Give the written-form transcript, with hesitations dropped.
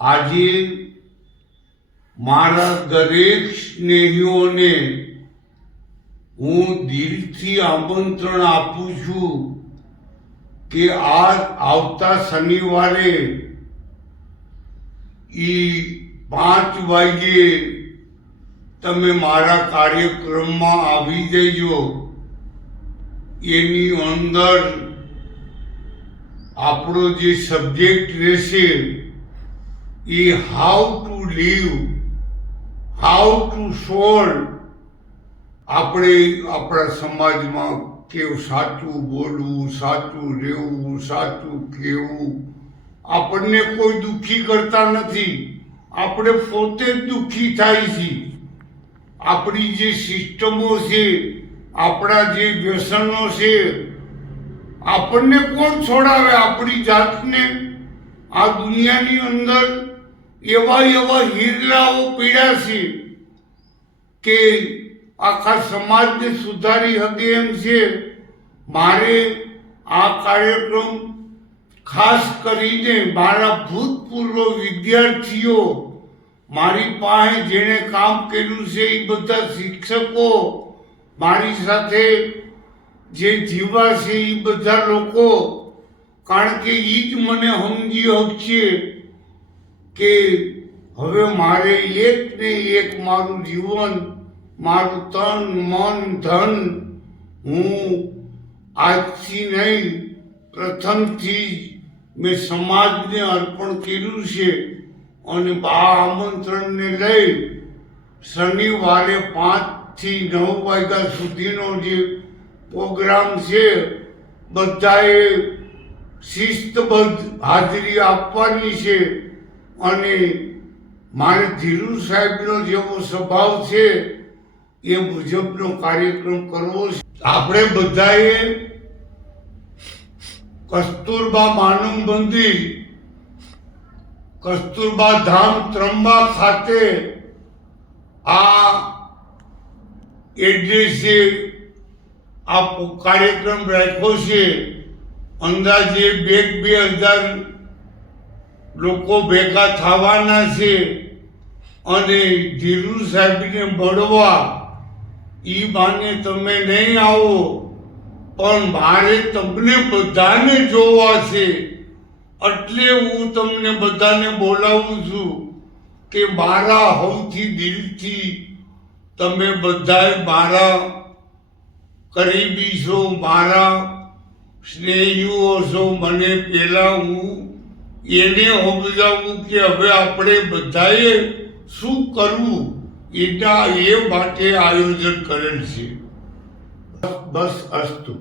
આજે મારા દરેક સ્નેહીઓને હું દિલથી આમંત્રણ આપું છું કે આવતા શનિવારે 5 વાગ્યે તમે મારા કાર્યક્રમમાં આવી જજો. એની અંદર આપણો જે સબ્જેક્ટ રહેશે એ how to live, how to solve. આપણે આપણા સમાજમાં કેવું સાચું બોલવું, સાચું રહેવું, સાચું કહેવું. આપણને કોઈ દુઃખી કરતા નથી, આપણે પોતે જ દુઃખી થાય છે. આપણી જે સિસ્ટમો છે, આપણા જે વ્યસનો છે, આપણને કોણ છોડાવે આપણી જાતને? આ દુનિયાની અંદર એવા હીરલાઓ પીડ્યા છે કે આખા સમાજને સુધારી શકે એમ છે. મારે આ કાર્યક્રમ ખાસ કરીને મારા ભૂતપૂર્વ વિદ્યાર્થીઓ, મારી પાસે જેણે કામ કર્યું છે એ બધા શિક્ષકો, મારી સાથે જે જીવા છે એ બધા લોકો, કારણ કે એ જ મને સમજી શકશે કે હવે મારે એક ને એક મારું જીવન, મારું તન મન ધન હું આજથી નહીં પ્રથમથી જ મેં સમાજને અર્પણ કર્યું છે. અને આ આમંત્રણને લઈ શનિવારે 5 થી 9 વાગ્યા સુધીનો જે પ્રોગ્રામ છે, બધાએ શિસ્તબદ્ધ હાજરી આપવાની છે. અને મારે ધીરુ સાહેબનો જેવો સ્વભાવ છે એ મુજબનો કાર્યક્રમ કરવો છે. આપણે બધાએ કસ્તુરબા માનવ મંદિર, કસ્તુરબા ધામ ત્રંબા ખાતે આ એડ્રેસે આ કાર્યક્રમ રાખ્યો છે. અંદાજે 2,000 લોકો ભેગા થવાના છે. અને ધીરુ સાહેબને મળવા એ બાને તમે નહીં આવો, પણ મારે તમને બધાને જોવા છે. એટલે હું તમને બધાને બોલાવું છું કે મારા સૌથી દિલથી તમે બધા મારા કરીબી છો, મારા સ્નેહીઓ છો. મને પહેલાં હું એને સમજાવું કે હવે આપણે બધાએ શું કરવું, એ માટે આયોજન કરેલ છે. બસ અસ્તુ.